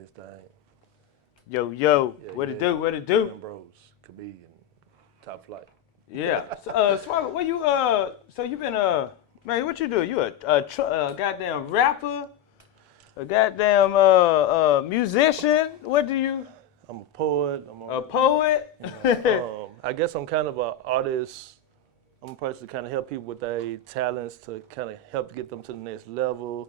this thing. Yo, Yeah, what it do? Ambrose, comedian, top flight. Yeah. So, Suavo, what you so you been man, what you do? You a goddamn rapper, a goddamn musician? What do you? I'm a poet. A poet? I guess I'm kind of an artist. I'm a person to kind of help people with their talents to kind of help get them to the next level.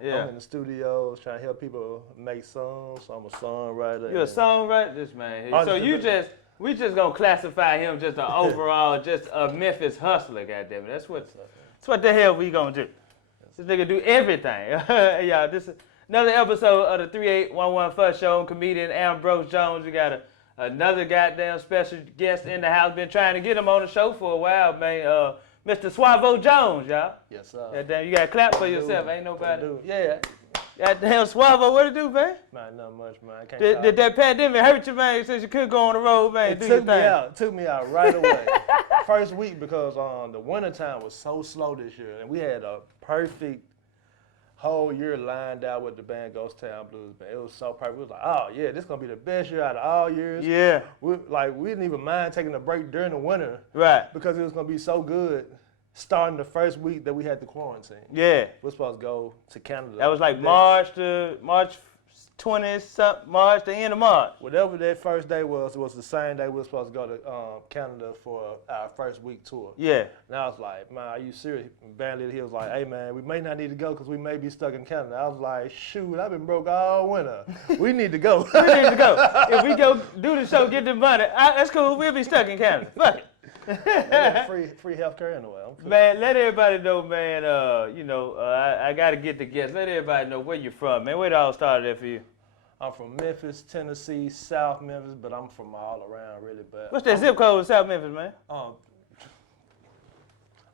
Yeah. I'm in the studios trying to help people make songs. So I'm a songwriter. You're a songwriter, this man. So we just gonna classify him just an overall, just a Memphis hustler, goddamn it. That's what the hell we gonna do. This nigga do everything. Y'all, this is another episode of the 3811 First Show. Comedian Ambrose Jones. We got another goddamn special guest in the house. Been trying to get him on the show for a while, man. Mr. Suavo Jones, y'all. Yes, sir. Goddamn, you gotta clap for yourself. Ain't nobody. Yeah. Goddamn, Suavo, what it do, man? Man, not much, man. I can't Did that pandemic hurt you, man, since you couldn't go on the road, man? It took me out right away. First week because the wintertime was so slow this year, and we had a perfect whole year lined out with the band Ghost Town Blues Band. It was so perfect. We was like, oh yeah, this is gonna be the best year out of all years. Yeah. We didn't even mind taking a break during the winter. Right. Because it was gonna be so good. Starting the first week that we had the quarantine. Yeah. We're supposed to go to Canada. That was like March 20th, March, the end of March. Whatever that first day was the same day we were supposed to go to Canada for our first week tour. Yeah. And I was like, man, are you serious? Band leader, he was like, hey man, we may not need to go because we may be stuck in Canada. I was like, shoot, I've been broke all winter. We need to go. We need to go. If we go do the show, get the money, that's cool. We'll be stuck in Canada. Fuck it. free healthcare anyway. Man, let everybody know, man. I gotta get the guests. Let everybody know where you're from, man. Where it all started there for you? I'm from Memphis, Tennessee, South Memphis, but I'm from all around really. But what's that zip code in South Memphis, man? I'm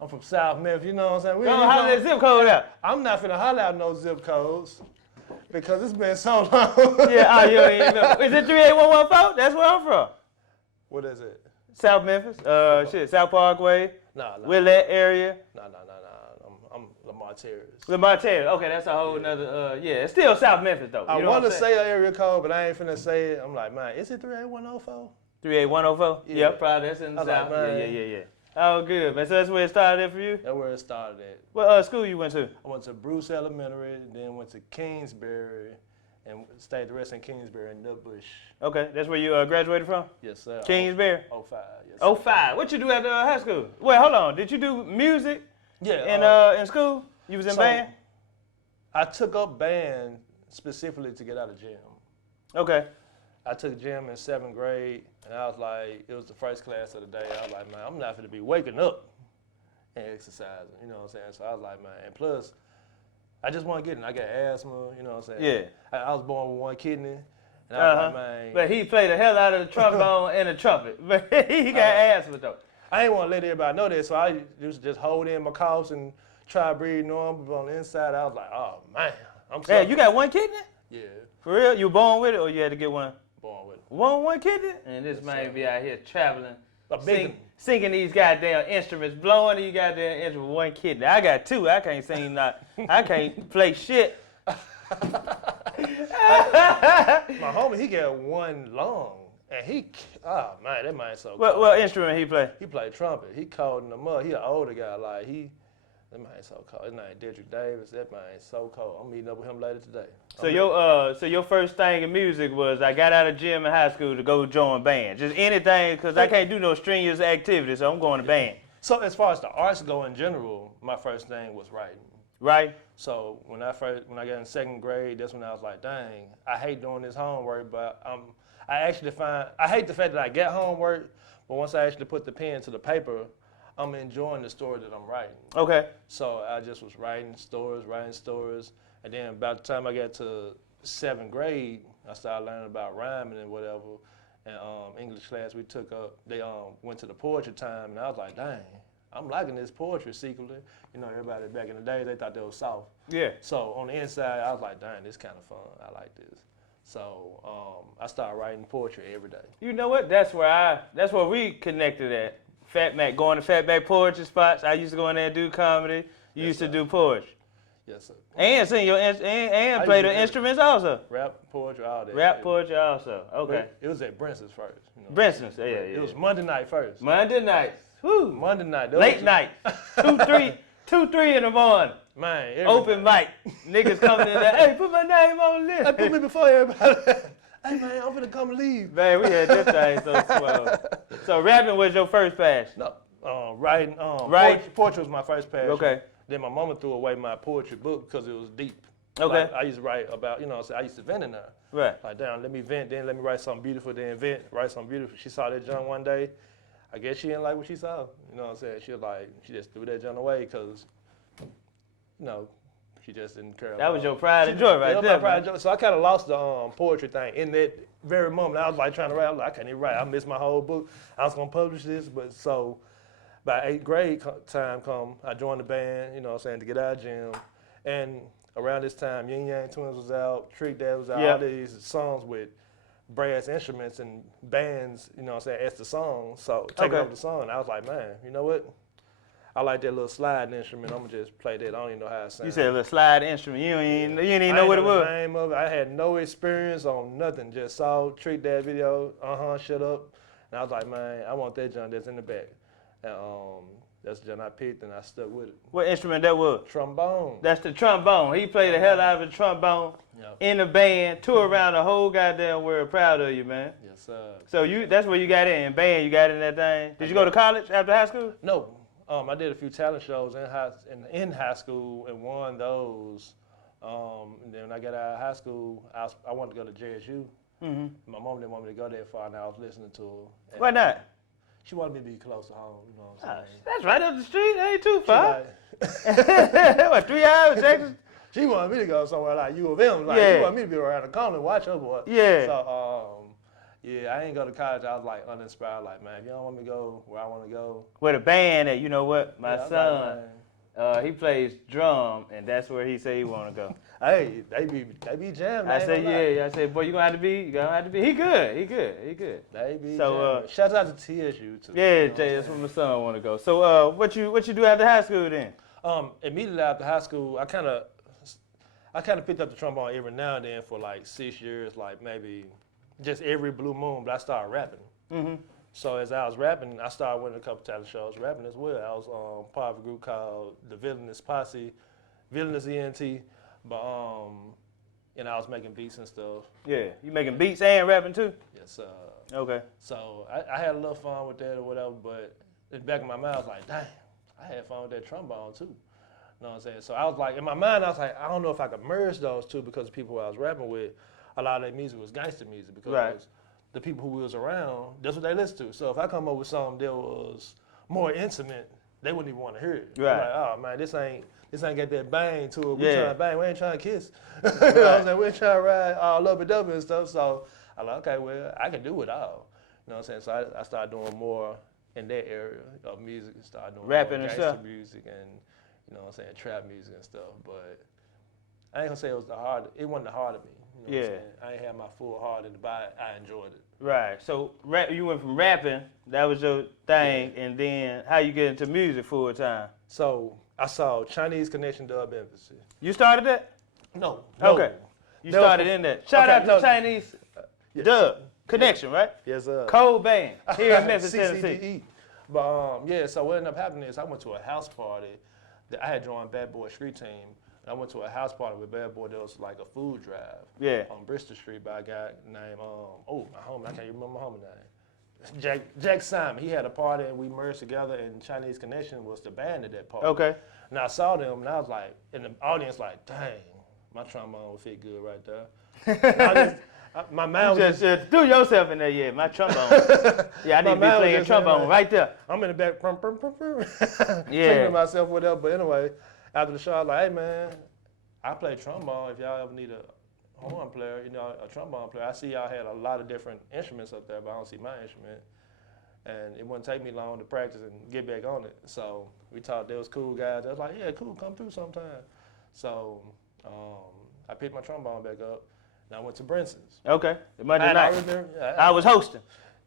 from South Memphis. You know what I'm saying? Don't holler that zip code out. I'm not finna holler out no zip codes because it's been so long. Yeah, you ain't even know. Is it 38114? That's where I'm from. What is it? South Memphis, South Parkway, Willette area. No. I'm Lamar Terrace. Lamar Terrace. Okay, that's a whole nother. It's still South Memphis though. I want to say an area code, but I ain't finna say it. I'm like, man, is it 38104? 38104? Yeah. Yep, probably that's in the South. Like, yeah. Oh, good, man. So that's where it started at for you? That's where it started at. What school you went to? I went to Bruce Elementary, then went to Kingsbury, and stayed the rest in Kingsbury and Nutbush. Okay, that's where you graduated from? Yes, sir. Kingsbury? 05, yes, sir. 05. What you do after high school? Wait, hold on. Did you do music? Yeah. In school? You was in band? I took up band specifically to get out of gym. Okay. I took gym in 7th grade, and I was like, it was the first class of the day. I was like, man, I'm not going to be waking up and exercising, you know what I'm saying? So I was like, man, and plus, I just want to get in. I got asthma, you know what I'm saying? Yeah. I was born with one kidney, and I was like, man. But he played the hell out of the trombone and the trumpet. But he got asthma, though. I didn't want to let everybody know that, so I used to just hold in my coughs and try to breathe normal, but on the inside, I was like, oh, man, I'm sorry. Yeah, you got one kidney? Yeah. For real? You born with it, or you had to get one? Born with it. One kidney? And this man be out here traveling, singing these goddamn instruments, blowing these goddamn instruments with one kidney. I got two. I can't sing I can't play shit. My homie, he got one lung. And man, that man so cold. What instrument he play? He played trumpet. He cold in the mud. He an older guy. That man so cold. His name Dedrick Davis. That man so cold. I'm meeting up with him later today. So your first thing in music was I got out of gym in high school to go join band. Just anything, because I can't do no strenuous activity, so I'm going to band. So as far as the arts go in general, my first thing was writing. Right. So when I got in 2nd grade, that's when I was like, dang, I hate doing this homework, but I hate the fact that I get homework, but once I actually put the pen to the paper, I'm enjoying the story that I'm writing. Okay. So I just was writing stories, and then by the time I got to 7th grade, I started learning about rhyming and whatever. And English class we took up, they went to the poetry time, and I was like, dang, I'm liking this poetry secretly. You know, everybody back in the day, they thought they was soft. Yeah. So on the inside, I was like, dang, this kind of fun. I like this. So I started writing poetry every day. You know what? That's where we connected at. Fat Mac, going to Fat Mac poetry spots. I used to go in there and do comedy. You used to do poetry. Yes, sir. And sing and play the instruments also. Rap, poetry, all that. Rap, poetry also. Okay. But it was at Brinson's first. Brinson's, yeah. It was Monday night first. Monday nights. Woo. Monday night. Late night. 2, 3 in the morning. Man. Open mic. Niggas coming in there. Hey, put my name on the list. Hey, put me before everybody. Hey, man, I'm finna come leave. Man, we had this thing so swell. So rapping was your first passion? No. Writing. Poetry was my first passion. Okay. Then my mama threw away my poetry book because it was deep. Okay. Like, I used to write about, I used to vent in there. Right. Like, damn, let me vent, then let me write something beautiful, then vent, write something beautiful. She saw that junk one day. I guess she didn't like what she saw. You know what I'm saying? She was like, she just threw that junk away because, she just didn't care. That was your pride and joy right there. My pride and joy. So I kind of lost the poetry thing in that very moment. I was like trying to write. I was like, I can't even write. I missed my whole book. I was going to publish this. But so by 8th grade time come, I joined the band, to get out of gym. And around this time, Yin Yang Twins was out, Trick Dad was out, all these songs with brass instruments and bands, as the song. So taking over the song, I was like, man, you know what? I like that little slide instrument. I'm gonna just play that. I don't even know how it sounds. You said a little slide instrument. You didn't even know what it was. The name of it. I had no experience on nothing. Just saw Trick Dad video. Shut up. And I was like, man, I want that junk that's in the back. And that's the junk I picked, and I stuck with it. What instrument that was? Trombone. That's the trombone. He played the hell out of the trombone in the band, tour around the whole goddamn world. Proud of you, man. Yes, sir. So that's where you got in band. You got in that thing. Did you go to college after high school? No. I did a few talent shows in high school and won those. And then when I got out of high school, I wanted to go to JSU. Mm-hmm. My mom didn't want me to go that far, and I was listening to her. Why not? She wanted me to be close to home. You know what I'm saying? That's right up the street. Ain't too far. What, 3 hours, Texas? She wanted me to go somewhere like U of M. Like, she wanted me to be around the corner and watch her boy. Yeah. So, I ain't go to college. I was like uninspired. Like, man, if you don't want me to go where I want to go. With a band that, you know what, my son, like, he plays drum, and that's where he say he want to go. Hey, they be jamming. I say, yeah. I say, boy, you gonna have to be. He good. They be so, jamming. Shout out to TSU too. Yeah, Jay, that's where my son want to go. So, what you do after high school then? Immediately after high school, I kind of picked up the trombone every now and then for like 6 years, like maybe just every blue moon. But I started rapping. Mm-hmm. So as I was rapping, I started winning a couple talent shows rapping as well. I was part of a group called the Villainous Posse, Villainous ENT, but and I was making beats and stuff. Yeah, you making beats and rapping too? Yes. Okay. So I had a little fun with that or whatever, but in the back of my mind, I was like, dang, I had fun with that trombone too. You know what I'm saying? So I was like, in my mind, I was like, I don't know if I could merge those two because the people I was rapping with, a lot of their music was gangster music because the people who we was around, that's what they listened to. So if I come up with something that was more intimate, they wouldn't even want to hear it. Right. Like, oh man, this ain't got that bang to it. We trying to bang, we ain't trying to kiss. You know Right. what I'm saying? We ain't trying to ride all up and up and stuff. So I like, okay, well, I can do it all. You know what I'm saying? So I started doing more in that area of music and started doing rapping more and gangster stuff. music and, you know what I'm saying, trap music and stuff. But I ain't gonna say it wasn't the heart of me. You know what I'm saying? I ain't had my full heart in it, but I enjoyed it. Right. So you went from rapping, that was your thing, and then how you get into music full time? So I saw Chinese Connection Dub Embassy. You started that? No. Okay. You started in that. Shout out to Chinese Dub Connection, right? Yes, sir. Cold band here in Memphis, Tennessee. But so what ended up happening is I went to a house party. I had joined Bad Boy Street Team. I went to a house party with Bad Boy. There was like a food drive. Yeah. On Bristol Street by a guy named my homie. I can't remember my homie name. Jack Simon. He had a party and we merged together. And Chinese Connection was the band at that party. Okay. And I saw them and I was like, in the audience, like, dang, my trombone would fit good right there. My mind was just do yourself in there, yeah. My trombone. Yeah, I need to be playing trombone right there. I'm in the back, singing to myself, whatever. But anyway, after the show, I was like, hey man, I play trombone. If y'all ever need a horn player, a trombone player. I see y'all had a lot of different instruments up there, but I don't see my instrument. And it wouldn't take me long to practice and get back on it. So we talked. There was cool guys. I was like, yeah, cool, come through sometime. So I picked my trombone back up. And I went to Brinson's. Okay, the Monday night. I was hosting.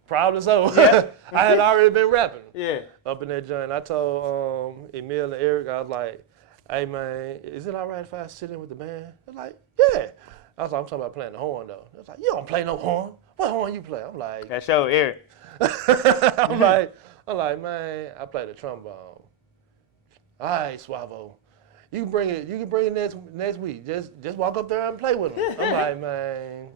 Probably so. Yeah. I had already been rapping. Yeah. Up in that joint. I told Emil and Eric, I was like, hey man, is it all right if I sit in with the band? They're like, yeah. I was like, I'm talking about playing the horn though. It's like, you don't play no horn. What horn you play? I'm like, That show Eric. I'm like, man, I play the trombone. All right, Suavo. You can bring it next week. Just walk up there and play with them. I'm like, man,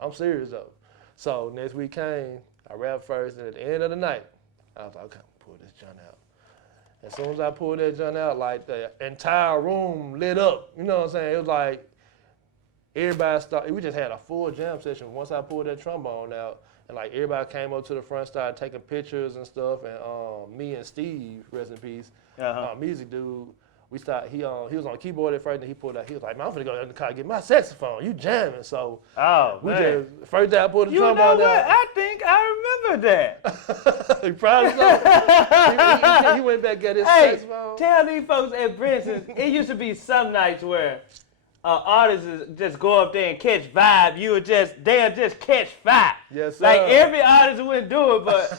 I'm serious though. So next week came, I rapped first, and at the end of the night, I was like, okay, pull this joint out. As soon as I pulled that joint out, like the entire room lit up. You know what I'm saying? It was like everybody started. We just had a full jam session once I pulled that trombone out, and like everybody came up to the front, started taking pictures and stuff. And me and Steve, rest in peace, music dude. We started. He was on the keyboard at first, and he pulled out. He was like, "Man, I'm finna go in the car and get my saxophone. You jamming?" So we just first time I pulled the trombone out. You know what? I think I remember that. He probably so. He went back and got his saxophone. Tell these folks at Brinson's, it used to be some nights where artists just go up there and catch vibe. They'll just catch vibe. Yes, sir. Like every artist wouldn't do it, but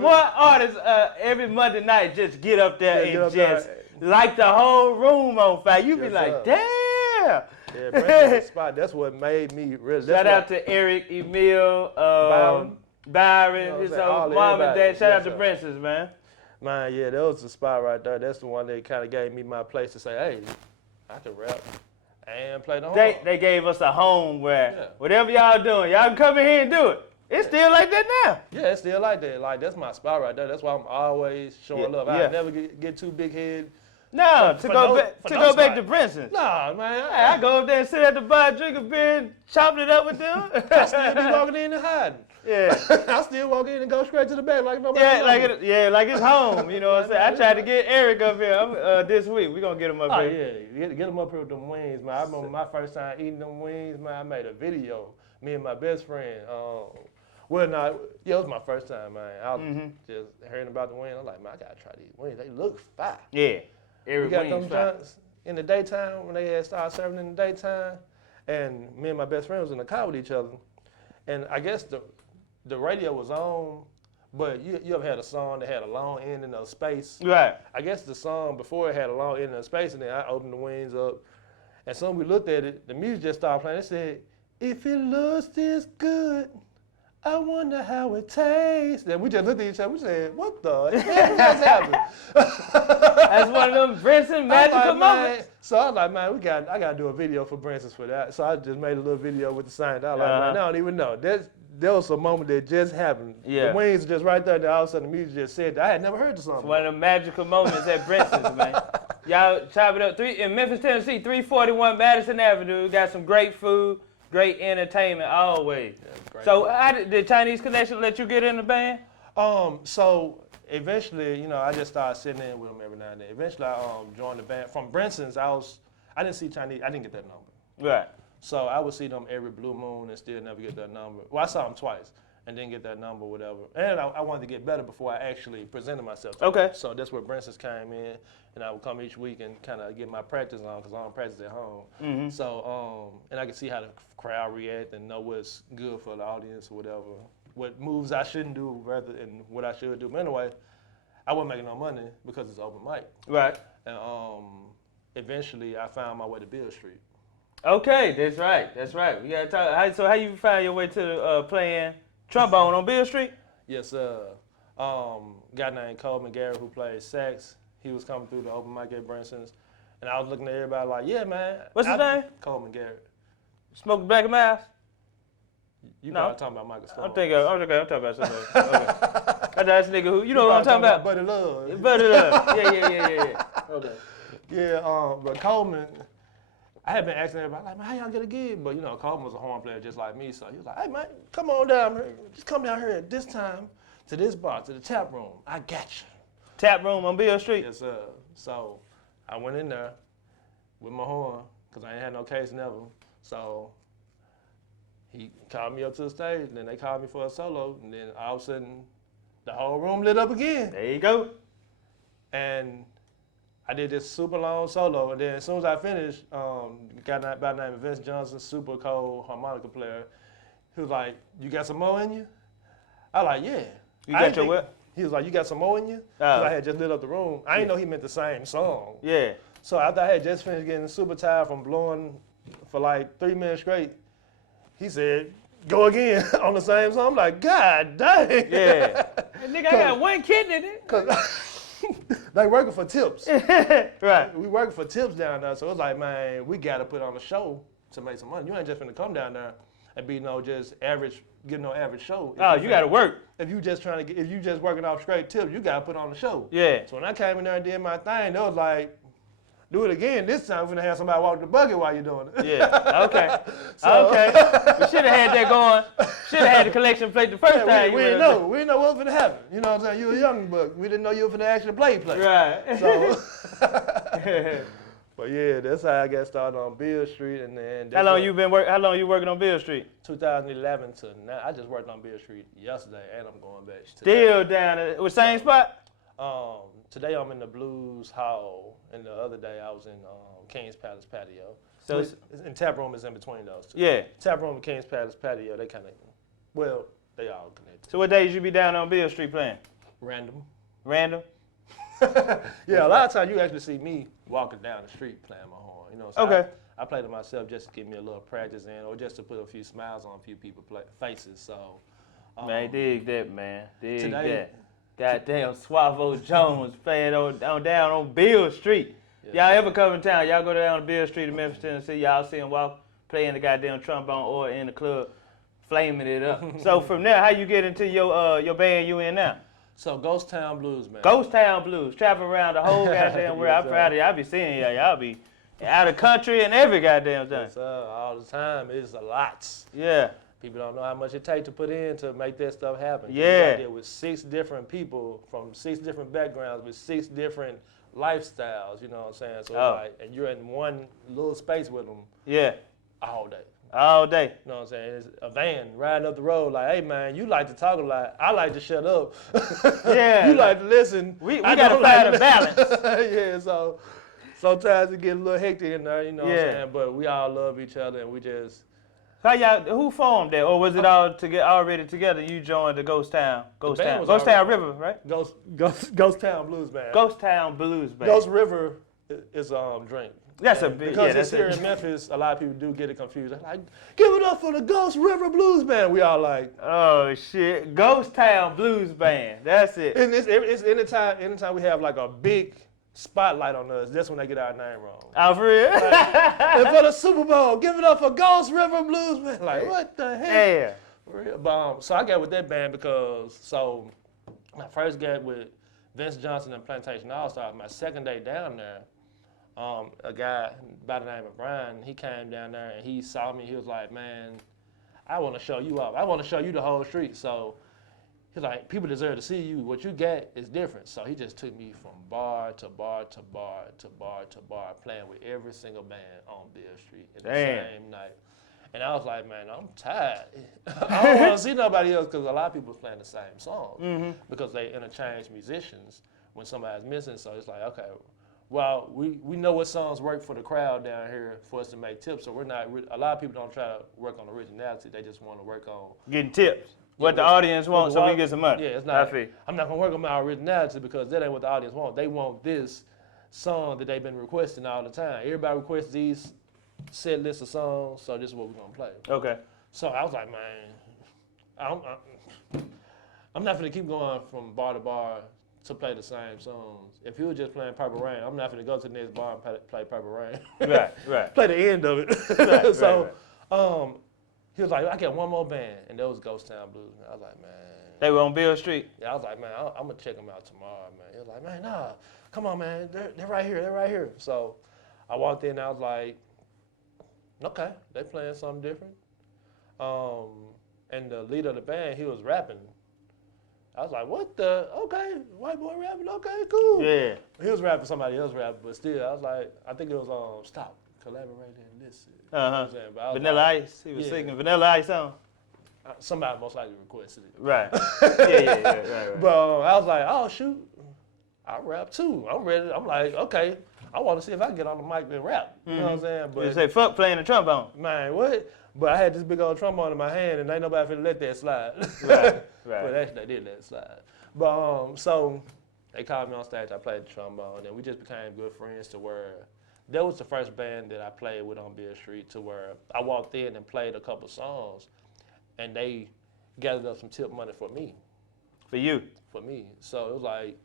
one artist every Monday night just get up there and just light the whole room on fire. You be like, damn. Yeah, Brinson's spot. That's what made me really. Shout out to Eric, Emil, Byron, his old mom and dad. Shout out to Brinson's, man. Man, yeah, that was the spot right there. That's the one that kind of gave me my place to say, hey, I can rap and play the horn. They gave us a home where whatever y'all doing, y'all can come in here and do it. It's still like that now. Yeah, it's still like that. Like, that's my spot right there. That's why I'm always showing love. I never get too big head. No, to go back to Brinson's. Nah, man. I go up there and sit at the bar, drink a beer, and chop it up with them. I still be walking in and hiding. Yeah. I still walk in and go straight to the back like nobody. Like it's home. You know what I'm saying? I tried to get Eric up here this week. We're going to get him up here. Oh, yeah. Get him up here with them wings, man. I remember my first time eating them wings, man. I made a video. Me and my best friend. It was my first time, man. I was just hearing about the wings. I'm like, man, I got to try these wings. They look fire. Yeah. We got them joints in the daytime when they had started serving in the daytime. And me and my best friend was in the car with each other. And I guess the radio was on, but you ever had a song that had a long ending of space? Right. I guess the song before it had a long ending of space, and then I opened the wings up. And so we looked at it, the music just started playing. It said, if it looks this good, I wonder how it tastes. And we just looked at each other. We said, what the hell just happened? That's one of them Brinson magical moments. So I was like, man, I got to do a video for Brinson's for that. So I just made a little video with the sign. I was like, man, I don't even know. There was a moment that just happened. Yeah. The wings were just right there, and all of a sudden the music just said that. I had never heard the song. It's one of the magical moments at Brinson's, man. Y'all chop it up. In Memphis, Tennessee, 341 Madison Avenue. Got some great food, great entertainment always. Yeah, so did Chinese Connection let you get in the band? So eventually, I just started sitting in with them every now and then. Eventually, I joined the band. From Brinson's, I didn't see Chinese. I didn't get that number. Right. So I would see them every blue moon and still never get that number. Well, I saw them twice and didn't get that number, whatever. And I wanted to get better before I actually presented myself. Okay. So that's where Brinson's came in, and I would come each week and kind of get my practice on because I don't practice at home. Mm-hmm. So, and I could see how the crowd react and know what's good for the audience or whatever, what moves I shouldn't do rather than what I should do. But anyway, I wasn't making no money because it's open mic. Right. And eventually I found my way to Beale Street. Okay, that's right. We gotta talk. So how you find your way to playing trombone on Beale Street? Yes, sir. Guy named Coleman Garrett who plays sax. He was coming through the open mic at Brinson's, and I was looking at everybody like, yeah, man. What's his name? Coleman Garrett. Smoking Black Mouse? You probably talking about Michael Storm. I'm talking about somebody. Okay. That's nigga who, you know what I'm talking about? Buddy Love. Buddy Love. Yeah. Okay. Yeah, but Coleman, I had been asking everybody, like, man, how y'all get a gig? But, Coleman was a horn player just like me, so he was like, hey, man, come on down here. Just come down here at this time to this bar, to the tap room. I got you. Tap room on Beale Street? Yes, sir. So I went in there with my horn because I ain't had no case never. So he called me up to the stage, and then they called me for a solo, and then all of a sudden the whole room lit up again. There you go. And I did this super long solo, and then as soon as I finished, guy by the name of Vince Johnson, super cold harmonica player, he was like, you got some more in you? I was like, yeah. You got your what? He was like, you got some more in you? Because I had just lit up the room. I didn't know he meant the same song. Yeah. So after I had just finished getting super tired from blowing for like 3 minutes straight, he said, go again on the same song. I'm like, God dang. Yeah. Nigga, I got one kidney in it. Cause they working for tips. Right. We working for tips down there. So it's like, man, we got to put on a show to make some money. You ain't just finna come down there and be just average, get no average show. Oh, you got to work. If you just working off straight tips, you got to put on the show. Yeah. So when I came in there and did my thing, they was like, do it again. This time we're gonna have somebody walk the bucket while you're doing it. Yeah. Okay. Okay. We should have had that going. Should have had the collection plate the first time. We didn't know. We didn't know what was gonna happen. You know what I'm saying? You were young, but we didn't know you were gonna actually play. Right. So. But yeah, that's how I got started on Beale Street, and then. How long you working on Beale Street? 2011 to now. I just worked on Beale Street yesterday, and I'm going back today. Still down at the same spot? Today I'm in the Blues Hall, and the other day I was in King's Palace Patio. So and Tap Room is in between those two. Yeah. Tap Room and King's Palace Patio, they kind of, well, they all connected. So what days you be down on Beale Street playing? Random. Yeah, a lot of times you actually see me walking down the street playing my horn. You know, so okay. I play to myself just to give me a little practice in, or just to put a few smiles on a few people's faces. So, man, dig that, man. Dig today, that. Goddamn, Suavo Jones playing down on Beale Street. Y'all ever come in town? Y'all go down to Beale Street in Memphis, Tennessee. Y'all see him walk, playing the goddamn trombone or in the club, flaming it up. So from there, how you get into your band you in now? So Ghost Town Blues, man. Ghost Town Blues, travel around the whole goddamn world. I'm proud of y'all. I be seeing y'all. Y'all be out of country and every goddamn thing. Yes, all the time. It's a lot. Yeah. People don't know how much it takes to put in to make that stuff happen. Yeah. You got to deal with 6 different people from 6 different backgrounds with 6 different lifestyles, you know what I'm saying? So it's like, and you're in one little space with them. Yeah. All day. All day. You know what I'm saying? It's a van riding up the road like, hey man, you like to talk a lot. I like to shut up. Yeah. You like to listen. We got to find a balance. Yeah, so sometimes it gets a little hectic in there, you know what I'm saying? But we all love each other and we just... Who formed that? Or was it already together? You joined the Ghost Town River, right? Ghost Town Blues Band. Ghost Town Blues Band. Ghost River is drink. That's a big, because it's here in Memphis. A lot of people do get it confused. They're like, give it up for the Ghost River Blues Band. We all like, oh shit, Ghost Town Blues Band. That's it. And it's anytime we have like a big spotlight on us, that's when they get our name wrong. Oh, for real? And for the Super Bowl, give it up for Ghost River Blues Band. Like, what the heck? Yeah. For real. But, so I got with that band because, I first got with Vince Johnson and Plantation All-Stars. My second day down there, a guy by the name of Brian, he came down there and he saw me. He was like, man, I want to show you off. I want to show you the whole street. So he's like, people deserve to see you. What you get is different. So he just took me from bar to bar to bar to bar to bar, playing with every single band on Beale Street in the same night. And I was like, man, I'm tired. I don't want to see nobody else because a lot of people playing the same song because they interchange musicians when somebody's missing. So it's like, okay, well, we know what songs work for the crowd down here for us to make tips. So we're not. A lot of people don't try to work on originality. They just want to work on getting tips. What the audience wants, so we can get some money. Yeah, it's not. I'm not gonna work on my originality because that ain't what the audience wants. They want this song that they've been requesting all the time. Everybody requests these set list of songs, so this is what we're gonna play. Okay. So I was like, man, I'm not gonna keep going from bar to bar to play the same songs. If you were just playing Purple Rain, I'm not gonna go to the next bar and play Purple Rain. Right. Play the end of it. Right. He was like, I got one more band, and that was Ghost Town Blues. I was like, man. They were on Beale Street? Yeah, I was like, man, I'm going to check them out tomorrow, man. He was like, man, nah, come on, man. They're right here. They're right here. So I walked in, and I was like, okay, they playing something different. And the leader of the band, he was rapping. I was like, what the? Okay, white boy rapping. Okay, cool. Yeah. He was rapping, somebody else rapping, but still, I was like, I think it was Stop, Collaborate, and Listen. Uh-huh. You know what I'm saying? Vanilla Ice. He was singing Vanilla Ice song. Somebody most likely requested it. Right. Right. But I was like, oh, shoot, I rap too. I'm ready. I'm like, okay, I want to see if I can get on the mic and rap. You know what I'm saying? But you say, fuck playing the trombone. Man, what? But I had this big old trombone in my hand, and ain't nobody finna let that slide. Right. But actually, they did let it slide. But so they called me on stage. I played the trombone, and we just became good friends to where that was the first band that I played with on Beale Street. To where I walked in and played a couple songs, and they gathered up some tip money for me. For you? For me. So it was like.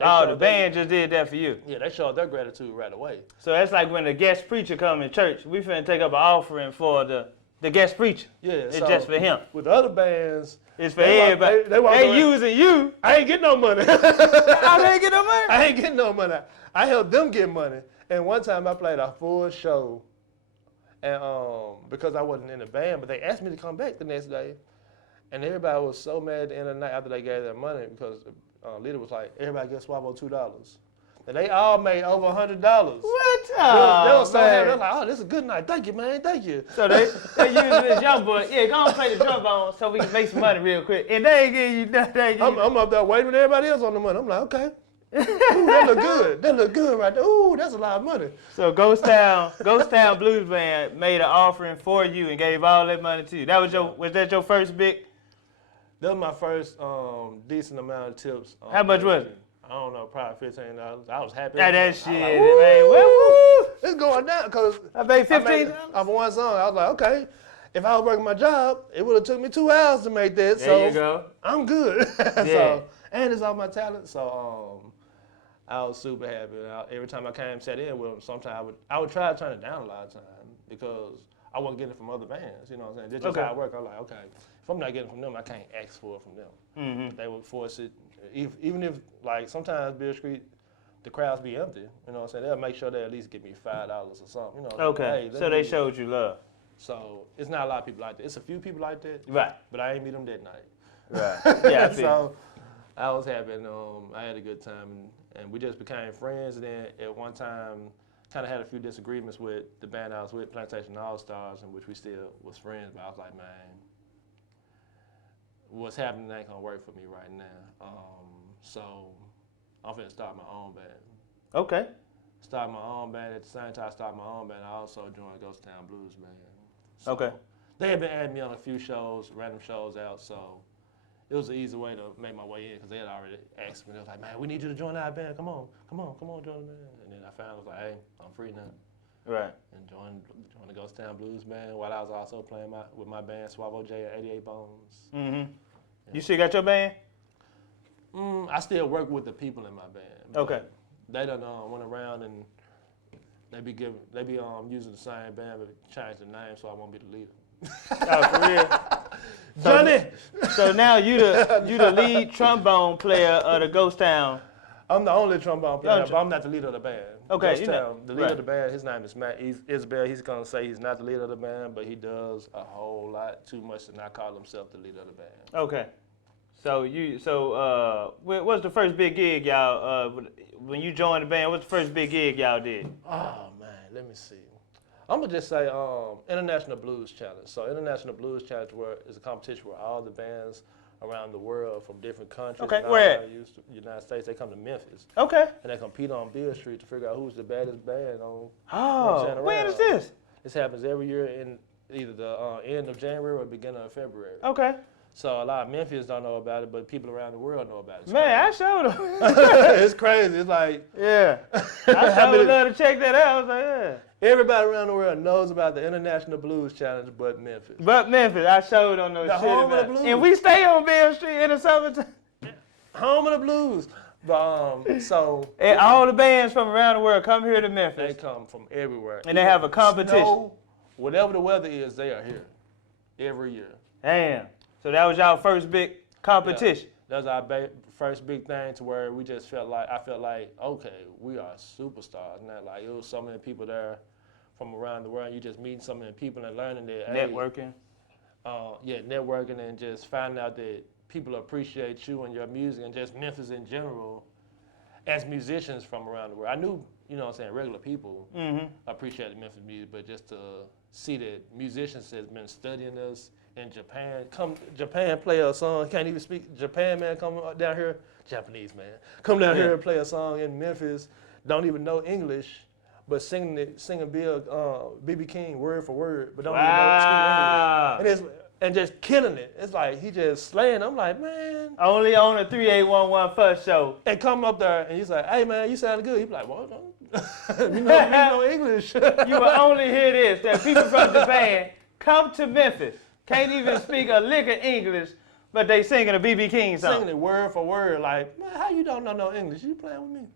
Oh, the band just did that for you? Yeah, they showed their gratitude right away. So that's like when the guest preacher come in church. We finna take up an offering for the guest preacher. Yeah, it's so just for him. With the other bands, it's for everybody. They using you. I ain't getting no money. I ain't getting no money? I ain't getting no money. I helped them get money. And one time I played a full show, and because I wasn't in the band, but they asked me to come back the next day, and everybody was so mad at the end of the night after they gave their money because leader was like, everybody gets Suavo $2. And they all made over $100. What? They were so happy. They were like, oh, this is a good night. Thank you, man. Thank you. So they using this young boy. Yeah, go on play the trombone so we can make some money real quick. And they ain't giving you nothing. I'm up there waiting with everybody else on the money. I'm like, okay. Ooh, that look good. That look good right there. Ooh, that's a lot of money. So Ghost Town Blues Band made an offering for you and gave all that money to you. Was that your first big? That was my first decent amount of tips. How much was it? I don't know, probably $15. I was happy. That shit, like, man. Woo! It's going down because I paid $15 off one song. I was like, okay, if I was working my job, it would have took me 2 hours to make that. There you go. I'm good. Yeah. So, and it's all my talent. So I was super happy. Every time I came and sat in with them, sometimes I would try to turn it down a lot of times because I wasn't getting it from other bands. You know what I'm saying? This is just how I work. I'm like, okay, if I'm not getting it from them, I can't ask for it from them. Mm-hmm. They would force it. Even if, like, sometimes Beale Street, the crowds be empty. You know what I'm saying? They'll make sure they at least give me $5 or something. You know. Okay. Hey, so they showed you love. So it's not a lot of people like that. It's a few people like that. Right. But I ain't meet them that night. Right. Yeah. So I was happy, and I had a good time, and we just became friends. And then at one time, kind of had a few disagreements with the band I was with, Plantation All Stars, in which we still was friends. But I was like, man, what's happening ain't gonna work for me right now. So I'm finna start my own band. Okay. Start my own band. At the same time I started my own band, I also joined Ghost Town Blues Band. So okay. They had been adding me on a few shows, random shows out, so it was an easy way to make my way in because they had already asked me. They was like, man, we need you to join our band. Come on, join the band. And then I found, I was like, hey, I'm free now. Right. And joined the Ghost Town Blues Band while I was also playing with my band, Suavo J at 88 Bones. Mm-hmm. Yeah. You still got your band? I still work with the people in my band. Okay. They done went around and they be using the same band but change the name so I won't be the leader. Oh, for real? Johnny! So now you the lead trombone player of the Ghost Town. I'm the only trombone player, but I'm not the leader of the band. Okay, Ghost Town, the leader of the band, his name is Matt Isabel. He's gonna say he's not the leader of the band, but he does a whole lot too much to not call himself the leader of the band. Okay. So what's the first big gig y'all, when you joined the band, what's the first big gig y'all did? Oh man, let me see. I'm gonna just say International Blues Challenge. So International Blues Challenge is a competition where all the bands around the world from different countries. Okay, where? United States, they come to Memphis. Okay. And they compete on Beale Street to figure out who's the baddest band on. Oh, when is this? This happens every year in either the end of January or beginning of February. Okay. So a lot of Memphis don't know about it, but people around the world know about it. Man, I showed them. It's crazy. It's like, yeah. I would love to check that out. I was like, yeah. Everybody around the world knows about the International Blues Challenge, but Memphis. But Memphis, I showed on those shit home about of the blues. And we stay on Beale Street in the summertime. Home of the blues. But so and all the bands from around the world come here to Memphis. They come from everywhere. And they have a competition. Snow, whatever the weather is, they are here every year. Damn. So that was y'all first big competition. Yeah, that was our first big thing to where we just I felt like, okay, we are superstars. And that, like, it was so many people there from around the world. You just meeting so many people and learning that. Networking. Networking and just finding out that people appreciate you and your music and just Memphis in general as musicians from around the world. I knew, you know what I'm saying, regular people appreciated Memphis music, but just to see that musicians has been studying us in Japan, Japan play a song, can't even speak Japan, man, come down here, Japanese man, come down here and play a song in Memphis, don't even know English, but singing B.B. King word for word, but don't even know speak English. And just killing it. It's like he just slaying. I'm like, man, Only on the 3811 First Show. And come up there and he's like, hey man, you sound good. He's like, well, you know English. You will only hear this, that people from Japan come to Memphis, can't even speak a lick of English, but they singing a B.B. King song. Singing it word for word, like, man, how you don't know no English? You playing with me?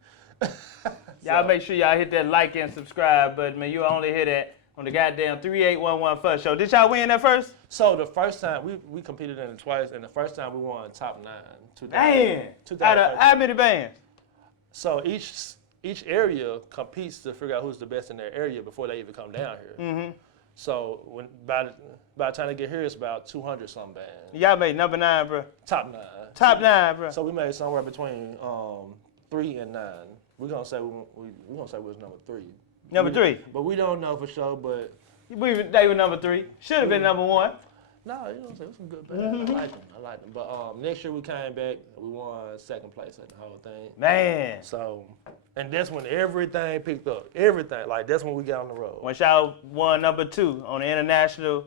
Y'all make sure y'all hit that like and subscribe button, man. You only hear that on the goddamn 3811 First Show. Did y'all win that first? So the first time, we competed in it twice, and the first time we won top 9. Damn! Out of how many bands? So each area competes to figure out who's the best in their area before they even come down here. Mm-hmm. So by the time they get here, it's about 200 some bands. Y'all made number 9, bro. Top 9. Top 9, bro. So we made somewhere between 3 and 9. We're gonna say we was number 3. Number 3. But we don't know for sure. But they were number 3. Should have been number 1. No, you know what I'm saying? It was some good bands. I like them. But next year we came back. We won 2nd place at the whole thing. Man. So, and that's when everything picked up. Everything. Like, that's when we got on the road. When y'all won number 2 on the international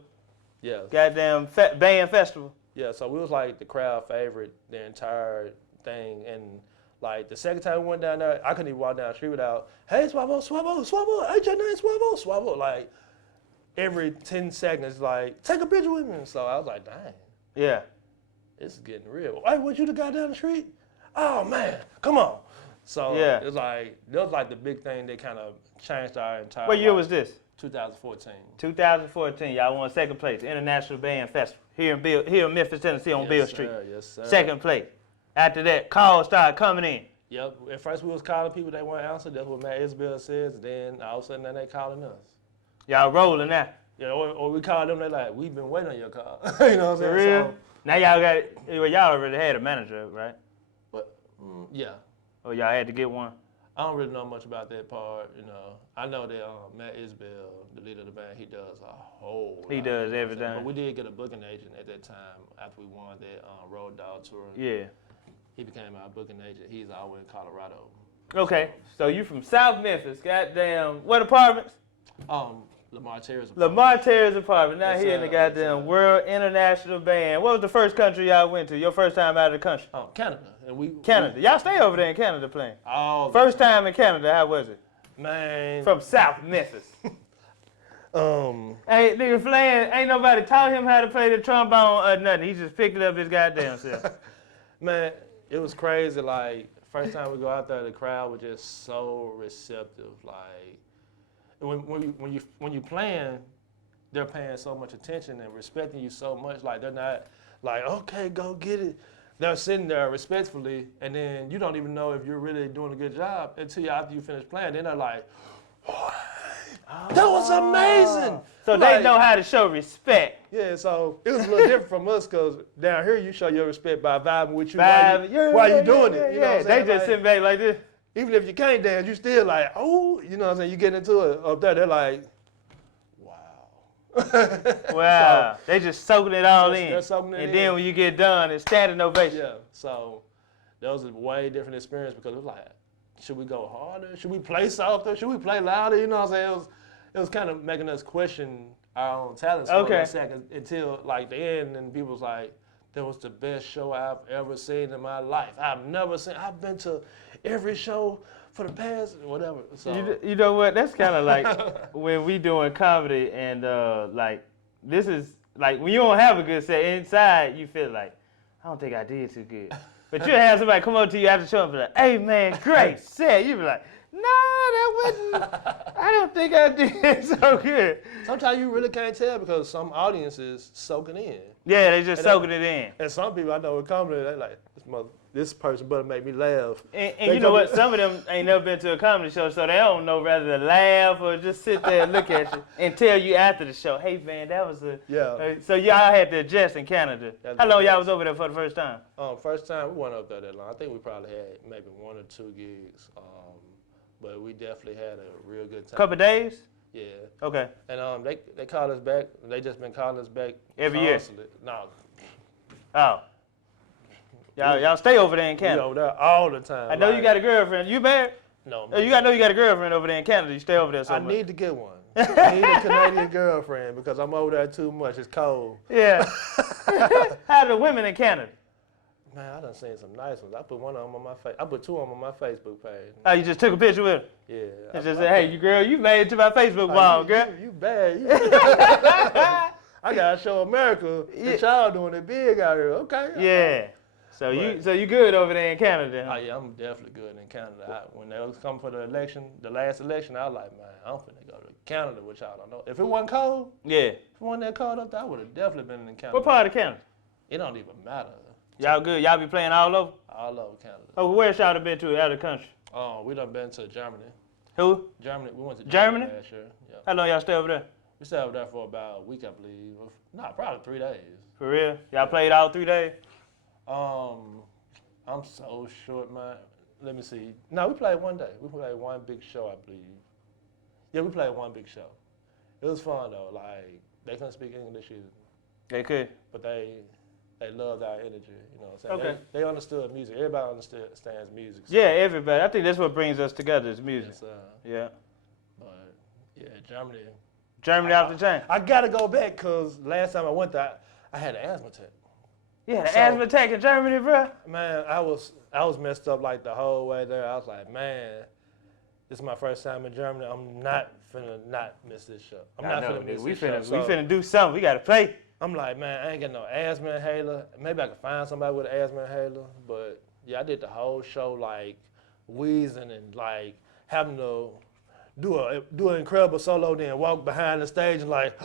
goddamn band festival. Yeah, so we was like the crowd favorite the entire thing. And like the second time we went down there, I couldn't even walk down the street without, hey, Suavo, ain't your name Suavo? Like, every 10 seconds, like, take a picture with me. So I was like, dang. Yeah. This is getting real. Hey, want you to go down the street? Oh, man, come on. So it was like, that was like the big thing that kind of changed our entire What year was this? 2014. 2014, y'all won 2nd place, International Band Festival, here in Memphis, Tennessee on Beale Street. Yes, sir. 2nd place. After that, calls started coming in. Yep. At first we was calling people, they weren't answering. That's what Matt Isabel says. Then all of a sudden, then they calling us. Y'all rolling now. Yeah, or we call them, they like, we've been waiting on your call. You know what I'm saying? For real? So, now y'all got it. Well, y'all already had a manager, right? But, yeah. Or y'all had to get one? I don't really know much about that part, you know. I know that Matt Isbell, the leader of the band, he does a whole lot. He does everything. But we did get a booking agent at that time after we won that Road Dog tour. Yeah. He became our booking agent. He's all in Colorado. Okay, so you from South Memphis, goddamn, what apartments? Lamar Terrace apartment. Lamar Terrace apartment, not Yes, here in the goddamn World International Band. What was the first country y'all went to? Your first time out of the country? Canada. And Canada. Y'all stay over there in Canada playing. First time in Canada, how was it? Man. From South Memphis. Hey, nigga playing, ain't nobody taught him how to play the trombone or nothing. He just picked it up his goddamn self. Man, it was crazy. Like, first time we go out there, the crowd was just so receptive. Like, when you playing, they're paying so much attention and respecting you so much. Like, they're not like, okay, go get it. They're sitting there respectfully, and then you don't even know if you're really doing a good job until after you finish playing. Then they're like, that was amazing. So like, they know how to show respect. Yeah, so it was a little different from us because down here you show your respect by vibing with you while you doing it. You know what I'm saying? They just sit back like this. Even if you can't dance, you still like, oh, you know what I'm saying? You get into it up there, they're like, wow. Wow. They just soaking it all in. They're soaking it in. And then when you get done, it's standing ovation. Yeah, so that was a way different experience because it was like, should we go harder? Should we play softer? Should we play louder? You know what I'm saying? It was kind of making us question our own talents for a second until like the end, and people was like, that was the best show I've ever seen in my life. I've been to every show for the past, whatever. So. You know what? That's kind of like when we doing comedy and like, this is, like when you don't have a good set, inside you feel like, I don't think I did too good. But you'll have somebody come up to you after the show and be like, hey man, great set. You be like, no, that wasn't, I don't think I did so good. Sometimes you really can't tell because some audiences soaking in. Yeah, they just soaking it in. And some people I know with comedy, they like, this person better make me laugh. And you know what? Some of them ain't never been to a comedy show, so they don't know whether to laugh or just sit there and look at you and tell you after the show, hey man, that was a... Yeah. So y'all had to adjust in Canada. How long y'all was over there for the first time? First time, we weren't up there that long. I think we probably had maybe 1 or 2 gigs. But we definitely had a real good time. Couple days? Yeah. Okay. And they called us back. They just been calling us back every constantly. year? No. Oh. Y'all stay over there in Canada? We over there all the time. I know you got a girlfriend. You married? No. You know you got a girlfriend over there in Canada. You stay over there so much. I need to get one. I need a Canadian girlfriend because I'm over there too much. It's cold. Yeah. How are the women in Canada? Man, I done seen some nice ones. I put one of them on my face. I put two of them on my Facebook page. Oh, you just took a picture with it? Yeah. And just said, hey, you girl, you made it to my Facebook wall, girl. You bad. I gotta show America that y'all doing it big out here. Okay. Yeah. So you good over there in Canada? Huh? Oh yeah, I'm definitely good in Canada. When they was coming for the election, the last election, I was like, man, I'm finna go to Canada, which y'all don't know. If it wasn't cold, if it wasn't that cold up there, I would have definitely been in Canada. What part of Canada? It don't even matter. Y'all good? Y'all be playing all over? All over Canada. Oh, where y'all been to out of the country? Oh, we done been to Germany. Who? Germany. We went to Germany last year. Yep. How long y'all stay over there? We stayed over there for about a week, I believe. Nah, probably 3 days. For real? Y'all played all 3 days? I'm so short, man. Let me see. No, we played one day. We played one big show, I believe. Yeah, we played one big show. It was fun though. Like they couldn't speak English either. They could. But they loved our energy. You know what I'm saying? Okay. They understood music. Everybody understands music. So. Yeah, everybody. I think that's what brings us together is music. Yes, yeah. But yeah, Germany. Germany off the chain. I gotta go back because last time I went there, I had an asthma attack. You had an asthma attack in Germany, bro? Man, I was messed up like the whole way there. I was like, man, this is my first time in Germany. I'm not finna not miss this show. I'm not finna miss this show. We finna do something. We gotta play. I'm like, man, I ain't got no asthma inhaler. Maybe I could find somebody with an asthma inhaler. But yeah, I did the whole show like wheezing and like having to do an incredible solo, then walk behind the stage and like,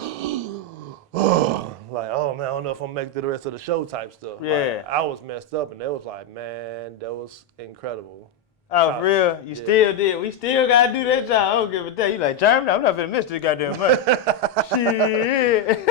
like, oh man, I don't know if I'm gonna make it to the rest of the show type stuff. Yeah. Like, I was messed up and they was like, man, that was incredible. Oh, for real? You still did. We still gotta do that job. I don't give a damn. You like, Germany? I'm not finna miss this goddamn money. Shit.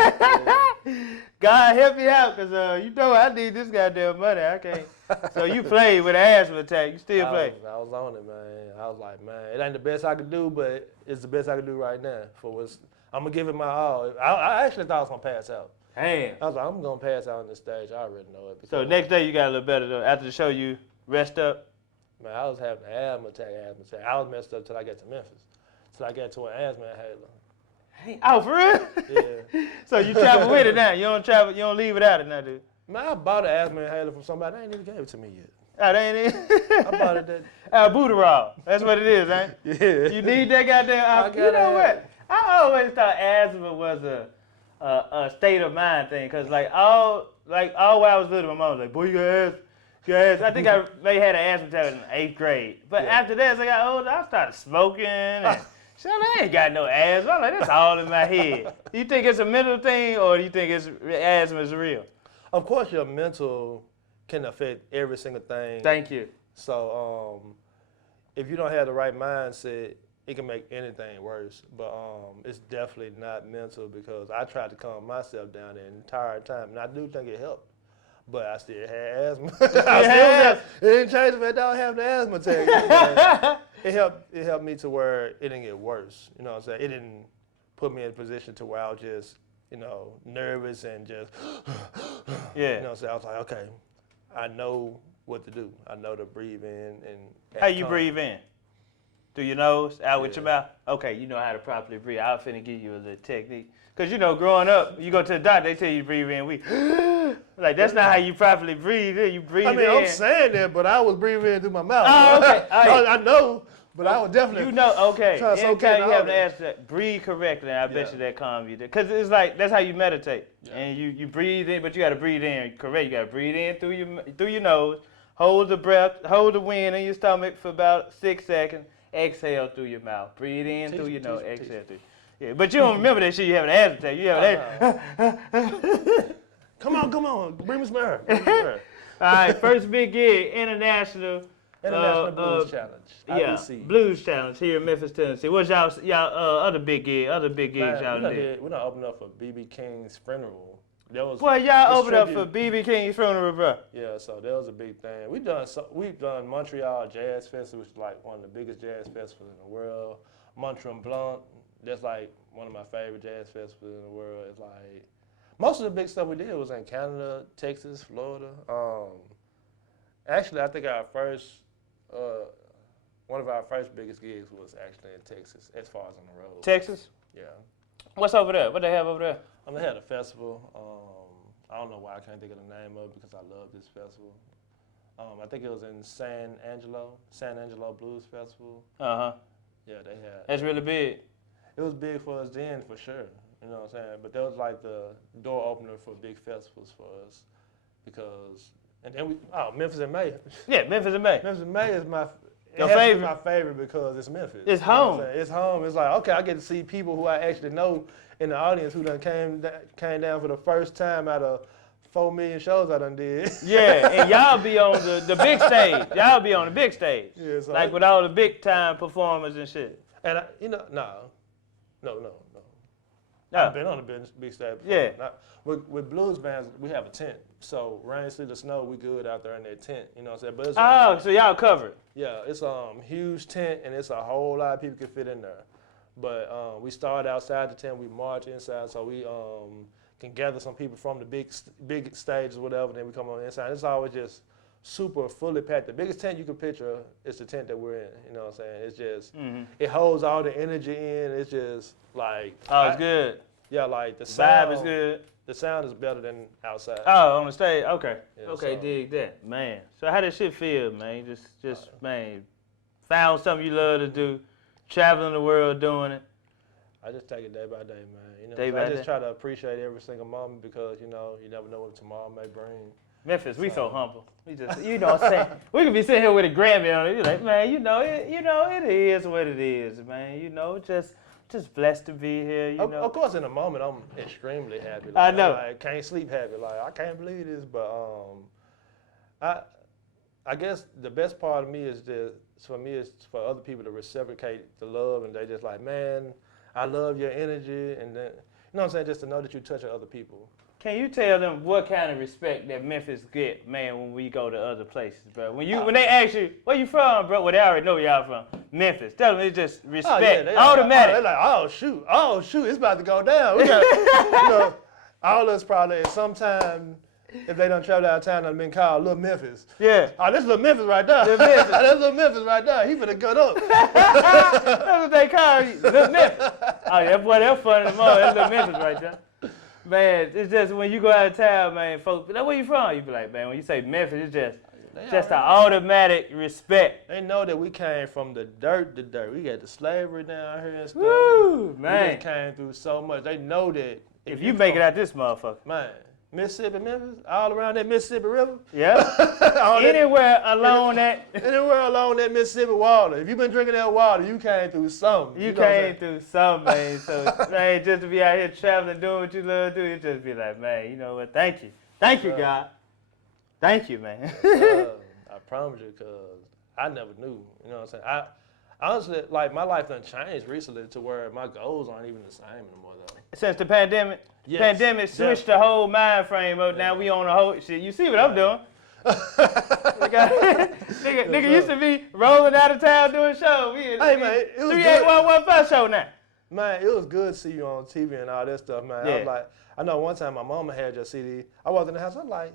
God help me out, cause you know I need this goddamn money. I can't. So you played with an asthma attack. You still play? I was on it, man. I was like, man, it ain't the best I could do, but it's the best I could do right now. I'm gonna give it my all. I actually thought I was gonna pass out. Damn. I was like, I'm gonna pass out on the stage. I already know it. So next day you got a little better though. After the show, you rest up. Man, I was having an asthma attack. I was messed up till I got to Memphis. Till I got to an asthma inhaler. Hey, oh, for real? Yeah. So you travel with it now. You don't travel. You don't leave without it now, dude. Man, I bought an asthma inhaler from somebody. They ain't even gave it to me yet. Oh, they ain't even. I bought it. Albuterol. That's what it is, ain't it? Yeah. You need that goddamn. You know what? I always thought asthma was a state of mind thing, cause all while I was little, my mom was like, boy, you got asthma. I think they had an asthma attack in 8th grade. But after that, as I got older, I started smoking. And so I ain't got no asthma. I'm like, that's all in my head. Do you think it's a mental thing, or do you think asthma is real? Of course, your mental can affect every single thing. Thank you. So if you don't have the right mindset, it can make anything worse. But it's definitely not mental because I tried to calm myself down the entire time, and I do think it helped. But I still had asthma. It didn't change the fact that I don't have the asthma attack. It helped me to where it didn't get worse. You know what I'm saying? It didn't put me in a position to where I was just, nervous and just, You know what I'm saying? I was like, okay, I know what to do. I know to breathe in and how you breathe in? Through your nose, out with your mouth? Okay, you know how to properly breathe. I'm finna give you a little technique. Because, growing up, you go to the doctor, they tell you to breathe in. Like, that's not how you properly breathe in. You breathe in. I'm saying that, but I was breathing in through my mouth. Oh, okay. I know, but I was definitely. Okay. Anytime you have an asthma, breathe correctly, and I bet you that calms you. Because it's like, that's how you meditate. Yeah. And you breathe in, but you got to breathe in correct. You got to breathe in through your nose, hold the breath, hold the wind in your stomach for about 6 seconds, exhale through your mouth. Breathe in through your nose, exhale through. Yeah, but you don't remember that shit. You have an asthma attack. You have that. Come on. Bring me some air. All right, first big gig, International Blues Challenge. IBC. Blues Challenge here in Memphis, Tennessee. What's y'all other big gigs y'all did? We done opened up for B.B. King's funeral. Y'all opened up for B.B. King's funeral, bro. Yeah, so that was a big thing. We've done Montreal Jazz Festival, which is like one of the biggest jazz festivals in the world. Montreal, that's like one of my favorite jazz festivals in the world. It's like most of the big stuff we did was in Canada, Texas, Florida. Actually, I think one of our first biggest gigs was actually in Texas, as far as on the road. Texas? Yeah. What's over there? What they have over there? They had a festival. I don't know why I can't think of the name of it because I love this festival. I think it was in San Angelo Blues Festival. Uh-huh. Yeah, they had. That's really big. It was big for us then, for sure. You know what I'm saying? But that was like the door opener for big festivals for us, because. And then Memphis in May. Yeah, Memphis in May. Memphis in May is my favorite because it's Memphis. It's home. It's home. It's like, okay, I get to see people who I actually know in the audience who done came down for the first time out of 4 million shows I done did. Yeah, and y'all be on the big stage. Y'all be on the big stage. Yeah, so like with all the big time performers and shit. And no. I've been on the big stage before. Yeah. With blues bands, we have a tent. So rain, sleet, or snow, we good out there in that tent. You know what I'm saying? But so y'all covered. Yeah, it's a huge tent, and it's a whole lot of people can fit in there. But we start outside the tent, we march inside, so we can gather some people from the big stages or whatever, then we come on the inside. It's always just super fully packed. The biggest tent you can picture is the tent that we're in. You know what I'm saying? It's just, it holds all the energy in. It's just like. Oh, it's good. Yeah, like the sound. Vibe is good. The sound is better than outside. Oh, on the stage? Okay. Yeah, okay, dig that. Man. So how does shit feel, man? Just man, found something you love to do, traveling the world doing it. I just take it day by day, man. You know, day by I just day. try to appreciate every single moment because, you know, you never know what tomorrow may bring. Memphis, we so humble. We just, you know what I'm saying? We could be sitting here with a Grammy on it. You're like, man, it is what it is, man. You know, just blessed to be here, you know. Of course, in a moment, I'm extremely happy. I know. I can't sleep happy. Like, I can't believe this, but I guess the best part of me is for other people to reciprocate the love, and they just like, man, I love your energy, and then, you know what I'm saying, just to know that you're touching other people. Can you tell them what kind of respect that Memphis get, man, when we go to other places, bro? When they ask you, where you from, bro? Well, they already know y'all from. Memphis. Tell them it's just respect. Automatic. They're like, oh, shoot, it's about to go down. We got, you know, all of us probably at some time, if they don't travel out of town, they've been called Little Memphis. Yeah. Oh, this Little Memphis right there. Little Memphis. That's Little Memphis right there. He finna cut up. That's what they call you, Little Memphis. Oh, yeah, boy, that's funny tomorrow. That's Little Memphis right there. Man, it's just when you go out of town, man, folks be like, where you from? You be like, man, when you say Memphis, it's just an automatic respect. They know that we came from the dirt. We got the slavery down here and stuff. Woo, man. We just came through so much. They know that. If you make it out this motherfucker. Man, Mississippi, Memphis, all around that Mississippi River. Yeah. Anywhere along that Mississippi water. If you've been drinking that water, you came through something. You came through something, man. So, man, just to be out here traveling, doing what you love to do, you just be like, man, you know what? Thank you. Thank you, God. Thank you, man. I promise you, because I never knew. You know what I'm saying? Honestly, like, my life done changed recently to where my goals aren't even the same anymore, though. Since the pandemic? Yes, pandemic switched the whole mind frame up. Now we on the whole shit. You see what I'm doing? nigga used to be rolling out of town doing shows. Hey, man, it was 38115 show now. Man, it was good to see you on TV and all that stuff, man. Yeah. I was like, I know one time my mama had your CD. I walked in the house, I'm like,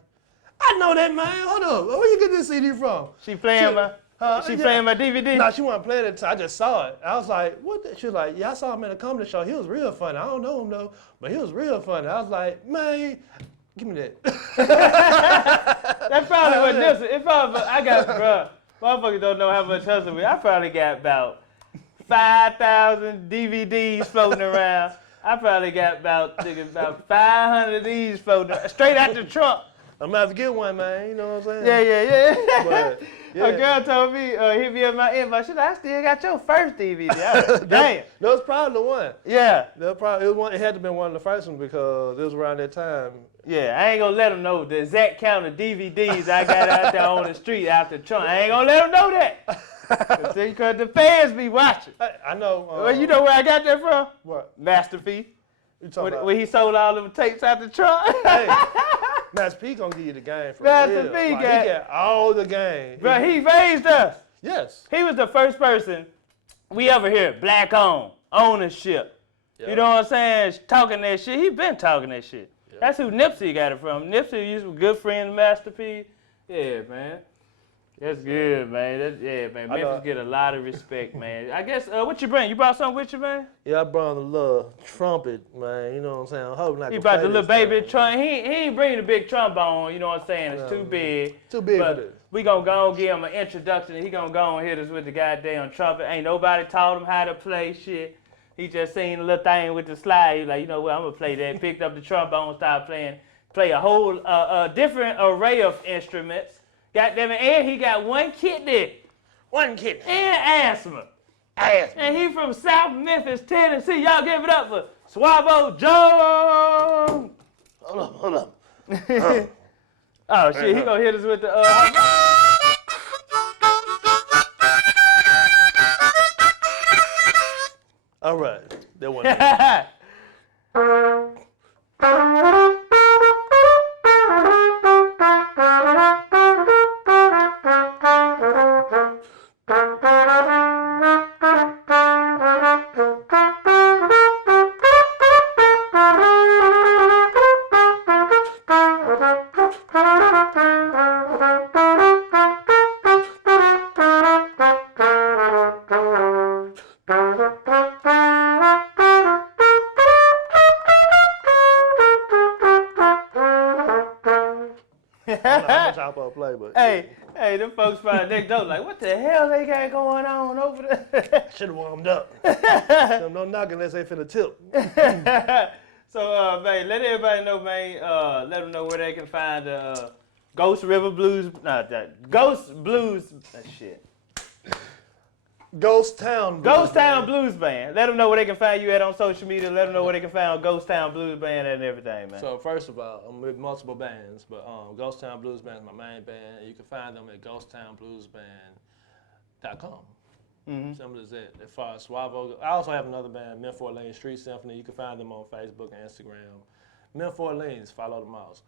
I know that, man. Hold up. Where you get this CD from? She playing playing my DVD? No, she wasn't playing it. I just saw it. I was like, what? She was like, yeah, I saw him in a comedy show. He was real funny. I don't know him, though, but he was real funny. I was like, man, give me that. That's probably what this is. If I got, bro, motherfuckers don't know how much hustle we. I probably got about 5,000 DVDs floating around. I probably got about 500 of these floating around, straight out the trunk. I'm about to get one, man. You know what I'm saying? Yeah. But, yeah. A girl told me, hit me up my inbox. She like, I still got your first DVD. Damn. That was probably the one. Yeah. It had to have been one of the first ones because it was around that time. Yeah, I ain't gonna let them know the exact count of DVDs I got out there on the street out the trunk. I ain't gonna let them know that. Because the fans be watching. I know. Well, you know where I got that from? What? Masterpiece. You talking about? When he sold all them tapes out the trunk. Hey, Master P gonna give you the game for Master real. P He got all the game. But he raised us. Yes. He was the first person we ever hear black ownership. Yep. You know what I'm saying? Talking that shit. He been talking that shit. Yep. That's who Nipsey got it from. Nipsey used to be good friend of Master P. Yeah, man. That's good, man. Man. Memphis get a lot of respect, man. I guess, what you bring? You brought something with you, man? Yeah, I brought a little trumpet, man. You know what I'm saying? I'm hoping I can He brought the little baby thing. trumpet. He ain't bringing the big trombone, you know what I'm saying? It's too big. Too big but for this. We gonna go and give him an introduction, and he gonna go and hit us with the goddamn trumpet. Ain't nobody taught him how to play shit. He just seen the little thing with the slide. He like, you know what, I'm gonna play that. Picked up the trombone, started playing. Play a whole different array of instruments. Goddamn it, and he got one kidney. One kidney. And asthma. And he from South Memphis, Tennessee. Y'all give it up for Suavo Jones. Hold up. Oh shit, he gonna hit us with the All right, that one. Play, but hey, them folks probably next door like, what the hell they got going on over there? Should have warmed up. No knocking unless they finna tip. So, man, let everybody know, man. Let them know where they can find Ghost River Blues. Ghost Blues. Shit. Ghost Town Blues Band. Let them know where they can find you at on social media. Let them know where they can find Ghost Town Blues Band and everything, man. So first of all, I'm with multiple bands, but Ghost Town Blues Band is my main band. You can find them at ghosttownbluesband.com. Mm-hmm. Simple as that. As far as Suavo, I also have another band, Men for Orleans Street Symphony. You can find them on Facebook and Instagram. Men for Orleans, follow them out.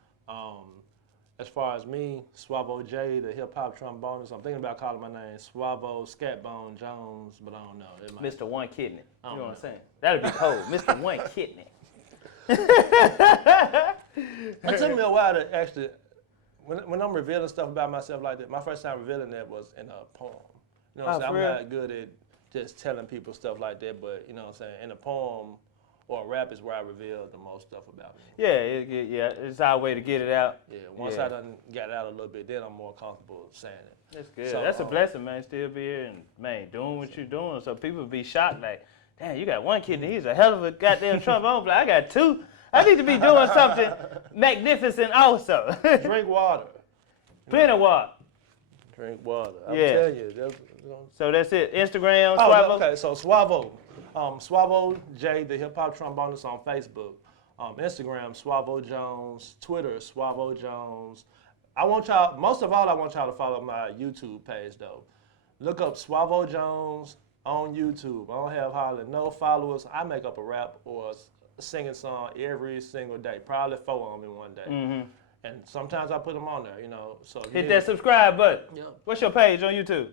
As far as me, Suavo J, the hip-hop trombonist, I'm thinking about calling my name Suavo Scatbone Jones, but I don't know. Mr. One Kidney. You know what I'm saying? That'd be cold. Mr. One Kidney. It took me a while to actually, when I'm revealing stuff about myself like that, my first time revealing that was in a poem. You know what I'm saying? I'm not good at just telling people stuff like that, but you know what I'm saying? In a poem or a rap is where I reveal the most stuff about me. Yeah, it's our way to get it out. Yeah, once I done got it out a little bit, then I'm more comfortable saying it. That's good. So, that's a blessing, man. Still be here and, man, doing what you're doing. So people be shocked like, damn, you got one kidney. He's a hell of a goddamn trombone player. I got two. I need to be doing something magnificent also. Drink water. Plenty of water. Drink water. I'm telling you. So that's it. Instagram, Suavo? Okay, so Suavo. Suavo J, the hip-hop trombonist on Facebook. Instagram, Suavo Jones. Twitter, Suavo Jones. Most of all, I want y'all to follow my YouTube page, though. Look up Suavo Jones on YouTube. I don't have hardly no followers. I make up a rap or a singing song every single day. Probably 4 on me one day. Mm-hmm. And sometimes I put them on there, you know. So hit that subscribe button. Yeah. What's your page on YouTube?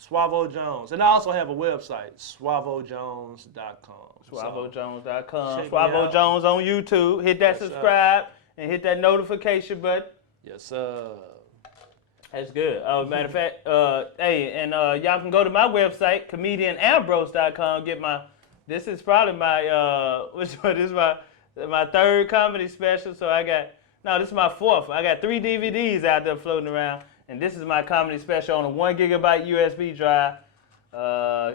Suavo Jones. And I also have a website, suavojones.com. Suavojones.com. Suavo Jones on YouTube. Hit that subscribe and hit that notification button. Yes, sir. That's good. Matter of fact, y'all can go to my website, comedianambrose.com. This is probably my, this is my third comedy special. So this is my fourth. I got 3 DVDs out there floating around. And this is my comedy special on a 1 gigabyte USB drive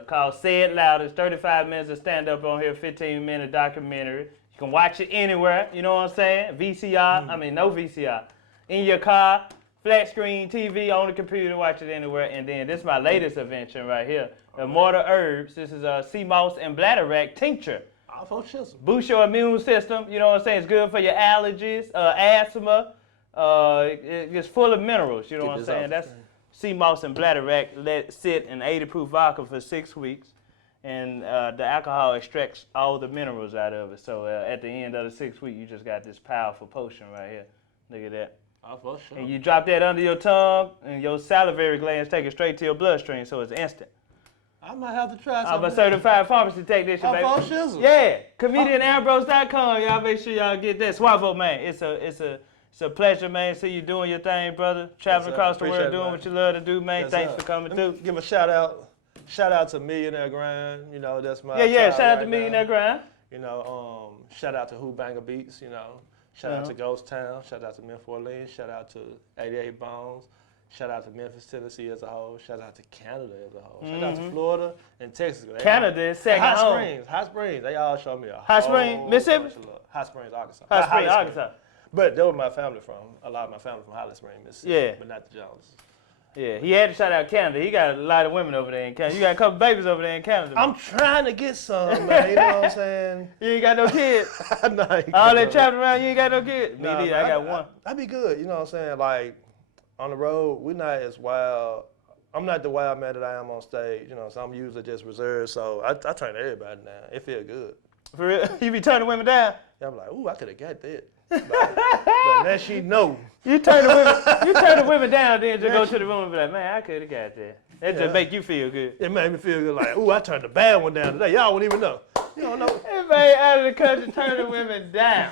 called Say It Loud. It's 35 minutes of stand-up on here, 15-minute documentary. You can watch it anywhere, you know what I'm saying? VCR, no VCR. In your car, flat screen TV, on the computer, watch it anywhere. And then this is my latest invention right here. The Mortar Herbs. This is Seamoss and Bladderwack Tincture. Boost your immune system, you know what I'm saying? It's good for your allergies, asthma. It's full of minerals, you know what I'm saying? That's Seamoss and Bladderwack. Let sit in 80 proof vodka for 6 weeks, and the alcohol extracts all the minerals out of it. So at the end of the 6 weeks, you just got this powerful potion right here. Look at that. And you drop that under your tongue, and your salivary glands take it straight to your bloodstream, so it's instant. I might have to try something. I'm a certified pharmacy technician, baby. Yeah, comedianambrose.com. Y'all make sure y'all get that. Suavo, man, it's a It's a pleasure, man. See you doing your thing, brother. Traveling across the world, doing what you love to do, man. Thanks for coming through. Give a shout out to Millionaire Grind. You know, that's my shout out to Millionaire Grind. You know, shout out to Who Banger Beats. You know, shout out to Ghost Town. Shout out to Memphis Orleans. Shout out to 88 Bones. Shout out to Memphis, Tennessee as a whole. Shout out to Canada as a whole. Shout out to Florida and Texas. Canada is second home. Hot Springs. They all show me a Hot Springs, Mississippi? Hot Springs, Arkansas. Hot Springs, Arkansas. But that was my family from. A lot of my family from Holly Springs, Mississippi. Yeah. But not the Joneses. Yeah, he had to shout out Canada. He got a lot of women over there in Canada. You got a couple babies over there in Canada. I'm trying to get some, man. You know what I'm saying? You ain't got no kids? No, all that traveling around, you ain't got no kids? Nah, Me neither, I got one. I'd be good, you know what I'm saying? Like, on the road, we're not as wild. I'm not the wild man that I am on stage, you know, so I'm usually just reserved, so I turn everybody down. It feel good. For real? You be turning women down? Yeah, I'm like, ooh, I could have got that. But now she know. You turn the women down, then just go to the room and be like, man, I could have got that. That just make you feel good. It made me feel good, like, ooh, I turned the bad one down today. Y'all wouldn't even know. You don't know. Everybody out of the country turning women down.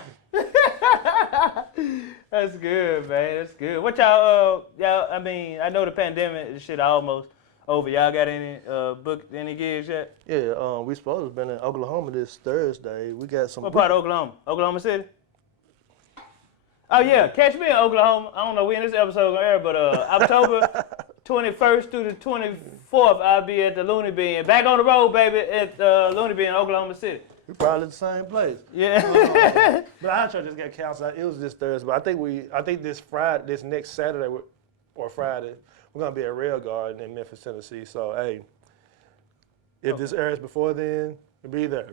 That's good, man. That's good. What y'all, I mean, I know the pandemic and shit almost over. Y'all got any booked any gigs yet? Yeah, we supposed to have been in Oklahoma this Thursday. We got some. What part of Oklahoma? Oklahoma City? Oh yeah, catch me in Oklahoma. I don't know when this episode gonna air, but October 21st through the 24th, I'll be at the Looney Bin. Back on the road, baby, at Looney Bin, Oklahoma City. We probably the same place. Yeah. But our show just got canceled. It was this Thursday, but I think this next Saturday or Friday, we're gonna be at Rail Garden in Memphis, Tennessee. So hey, if this airs before then, we'll be there.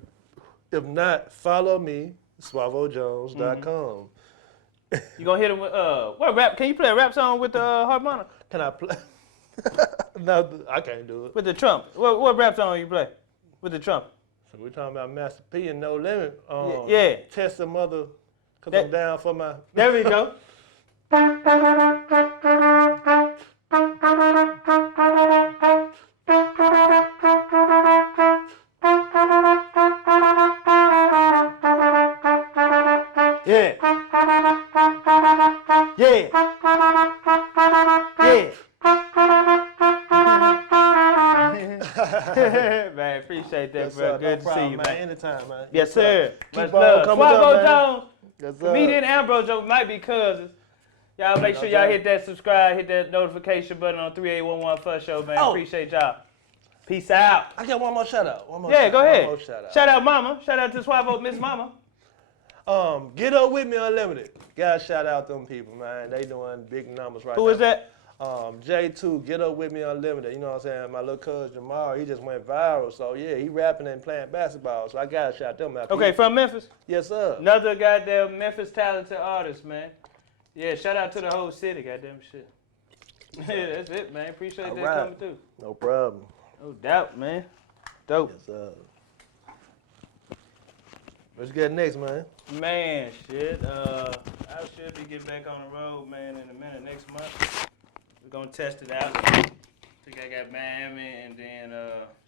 If not, follow me, SuavoJones.com. You gonna hit him with what rap? Can you play a rap song with the harmonica? Can I play? No, I can't do it. With the trumpet. What rap song you play with the trumpet? So we're talking about Master P and No Limit. Yeah. Test the mother, cause I'm down for my. There we go. Yeah. Yeah. Yeah. Man, appreciate that, Yes, bro. sir. Good No to see you, problem, man. Anytime, man. Yes, sir. Keep Much on love. coming up, Suavo man. Jones. Yes, sir. Me and Ambrose Jones might be cousins. Y'all make sure y'all hit that subscribe, hit that notification button on 3811 First Show, man. Appreciate y'all. Peace out. I got one more shout out. Go ahead. One more shout out. Shout out Mama. Shout out to Suavo, Miss Mama. Get Up With Me Unlimited. Guys, shout out them people, man. They doing big numbers right now. Who is that? J2, Get Up With Me Unlimited. You know what I'm saying? My little cousin Jamar, he just went viral. So yeah, he rapping and playing basketball. So I gotta shout them out. Okay, from Memphis? Yes, sir. Another goddamn Memphis talented artist, man. Yeah, shout out to the whole city, goddamn shit. Yeah, that's it, man. Appreciate that coming through. No problem. No doubt, man. Dope. Yes, sir. Let's get next, man. Man, shit. I should be getting back on the road, man, in a minute. Next month, we're gonna test it out. I think I got Miami and then